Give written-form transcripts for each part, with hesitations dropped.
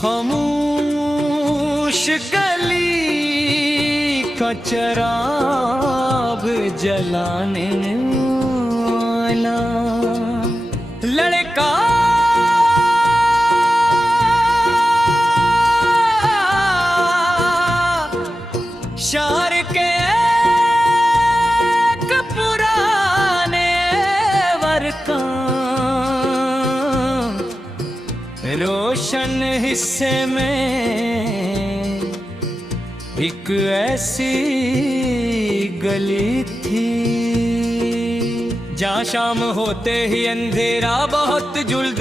खामोश गली का चिराग जलाने वाला लड़का शार के एक पुराने वर्का रोशन हिस्से में एक ऐसी गली थी जहाँ शाम होते ही अंधेरा बहुत जल्द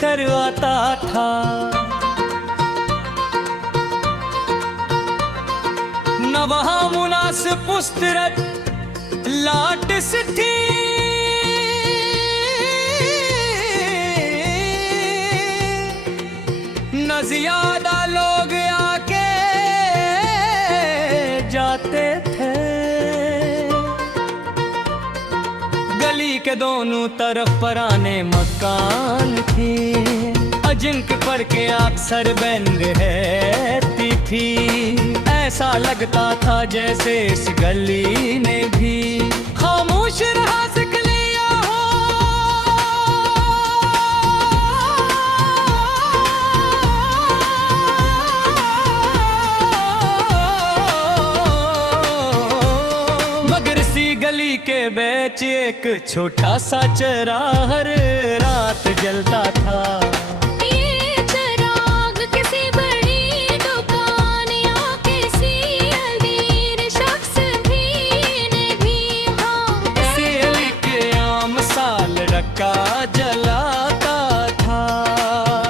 तर आता था। न वहाँ मुनासिब पुस्तरत लाट सी थी, न ज्यादा लोग आके जाते थे। गली के दोनों तरफ पुराने मकान थे, जिनक पर के अक्सर बंद रहती थी। ऐसा लगता था जैसे इस गली ने भी खामोश रहा सीख लिया हो। मगर इसी गली के बीच एक छोटा सा चराग हर रात जलता था। का जलाता था,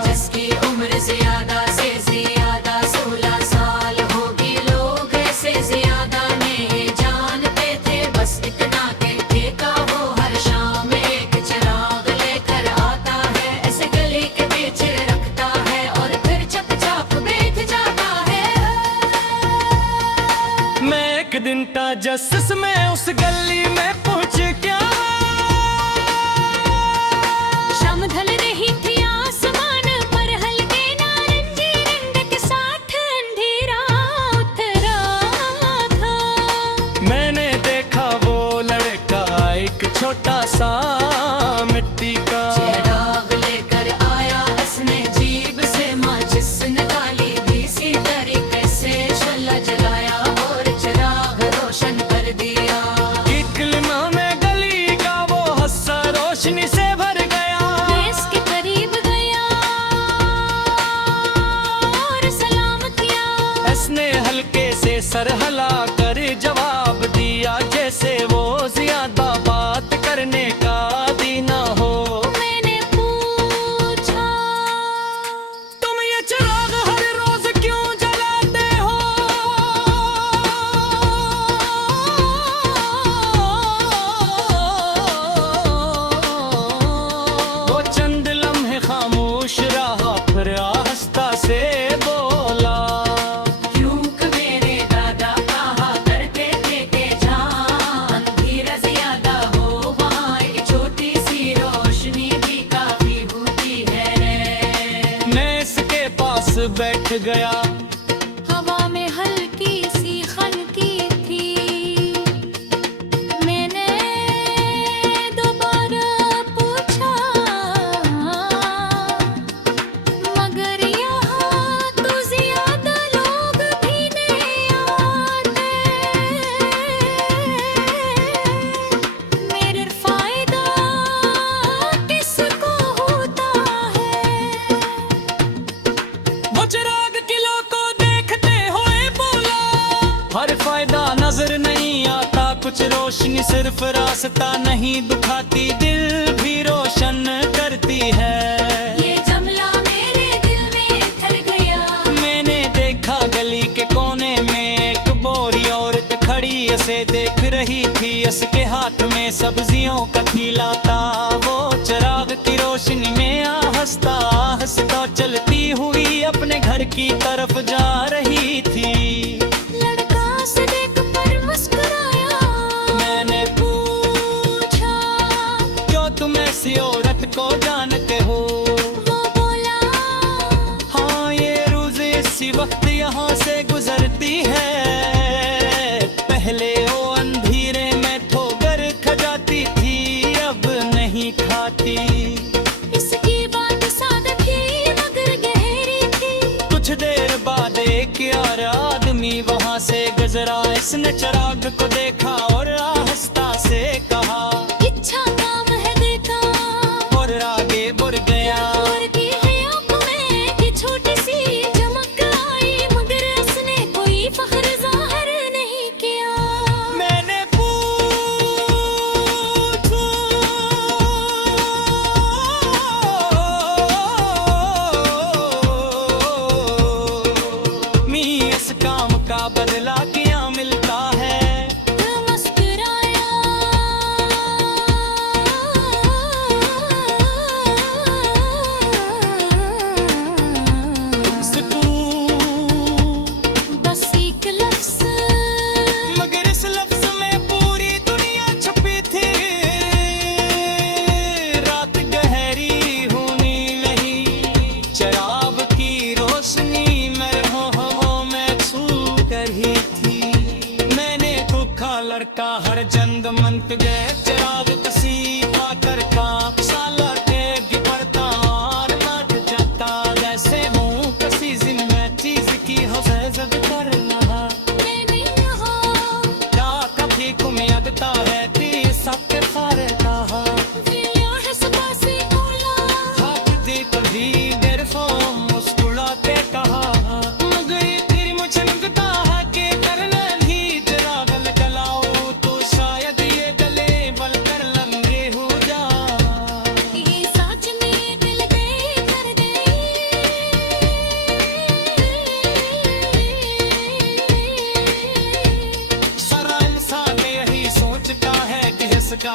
जिसकी उम्र ज्यादा से ज्यादा 16 साल होगी। लोग ऐसे ज्यादा नहीं जानते थे, बस इतना कहते का वो हर शाम एक चिराग लेकर आता है। ऐसे गली के बीच रखता है और फिर चुपचाप बैठ जाता है। मैं एक दिन ताजस्सुस में उस गली में पहुंच गया। ढल रही थी आसमान पर हल्के नारंगी रंग के साथ अंधेरा उतरा था। मैंने देखा वो लड़का एक छोटा सा मिट्टी का चिराग लेकर आया। उसने जीभ से माचिस निकाली, इसी तरीके से शल्ला जलाया और चिराग रोशन कर दिया। एक कलमा में गली का वो हस्सा रोशनी से भर गया। उसने हल्के से सर हिला कर जवाब दिया, जैसे वो ज्यादा बात करने का आदी ना हो। मैंने पूछा, तुम ये चिराग हर रोज क्यों जलाते हो? वो चंद लम्हे खामोश रहा, फिर आहिस्ता से बोला, बैठ गया। हवा में हल्की सी खनकी थी। मैंने दोबारा पूछा, मगर यहाँ तो ज्यादा लोग भी नहीं आते। मेरा फायदा किसको होता है? चिराग किलो को देखते हुए बोला, हर फायदा नजर नहीं आता। कुछ रोशनी सिर्फ रास्ता नहीं दुखाती, दिल भी रोशन करती है। ये जमला मेरे दिल में उतर गया। मैंने देखा गली के कोने में एक बोरी औरत खड़ी उसे देख रही थी। उसके हाथ में सब्जियों का थैला था। वो चिराग की रोशनी में आहिस्ता आहिस्ता चलती हुई अपने घर की तरफ जा रही थी। लड़का से देख कर मुस्कुराया। मैंने पूछा, क्यों तुम ऐसी औरत को जानते हो? वो बोला, हाँ, ये उसने चिराग को देखा और आहिस्ता से कहा, इच्छा काम है देखा और आगे बढ़ गया। और की है आंख में कि छोटी सी चमक आई, मगर उसने कोई फख्र जाहिर नहीं किया। मैंने मी इस काम का बदला क्या मिलता है? मुस्कुराया सुकून, बस एक लफ्ज, मगर इस लफ्ज में पूरी दुनिया छुपी थी। रात गहरी होने लगी, शराब की रोशनी मेरे होठों में छू कर ही थी। मैंने भूखा लड़का हर जंद मंत गए, चिराग कसी पाकर का साला के गिपरता और मट जाता। जैसे मुंह कसी जिम्मे चीज की हो जद कर रहा। मैंने यहाँ क्या कभी कुमियादता है ती सबके फारे कहा। दिया है सुबह से बोला, हाथ दे कभी देर फो मुस्कुराते कहा, मगर फिर मुझे लगता है कि करना ही जरा गल गलाओ तो शायद ये गले बल कर लंगे हो जा। ये सच में दिल गए कर गई। सारा इंसान यही सोचता है कि इसका